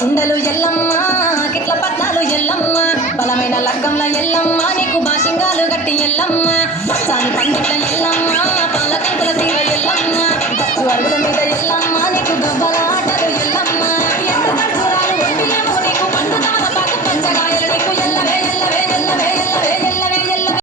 కుండలు ఎల్లమ్మ కిట్ల పట్నాలు ఎల్లమ్మ బలమైన లగ్గంల ఎల్లమ్మ నీకు బాసింగాలు గట్టి ఎల్లమ్మ సాని పండిట్ల ఎల్లమ్మ